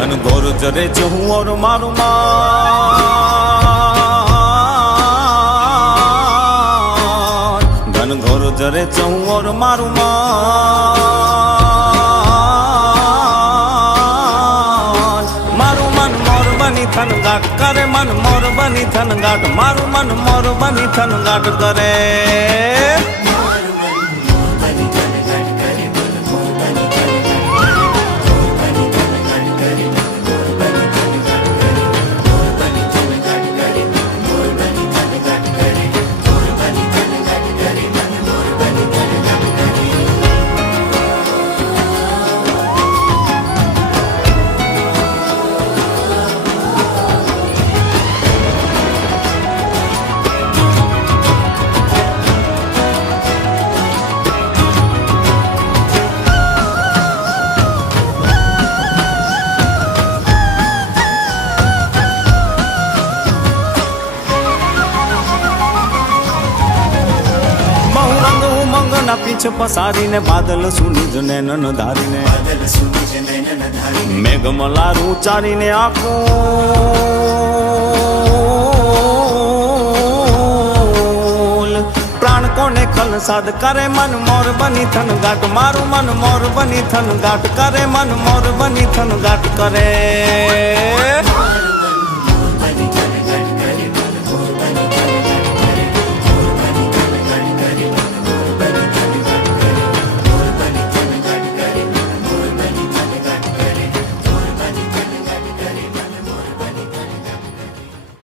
घन घोर जरे चहूं और मारू घन घोर जरे चहूं और मारू मारू मन मोर बनी थन गाट करे मन मोर बनी थन गाट मारू मन मोर बनी थन गाट करे पीछे पसारी ने बादल सुनी ज नैनन धारी ने मेघ मलारू चारी ने आंखों प्राण कोने खल साध करे मन मोर बनी थन गाट मारू मन मोर बनी थन गाट करे मन मोर बनी थन गाट करे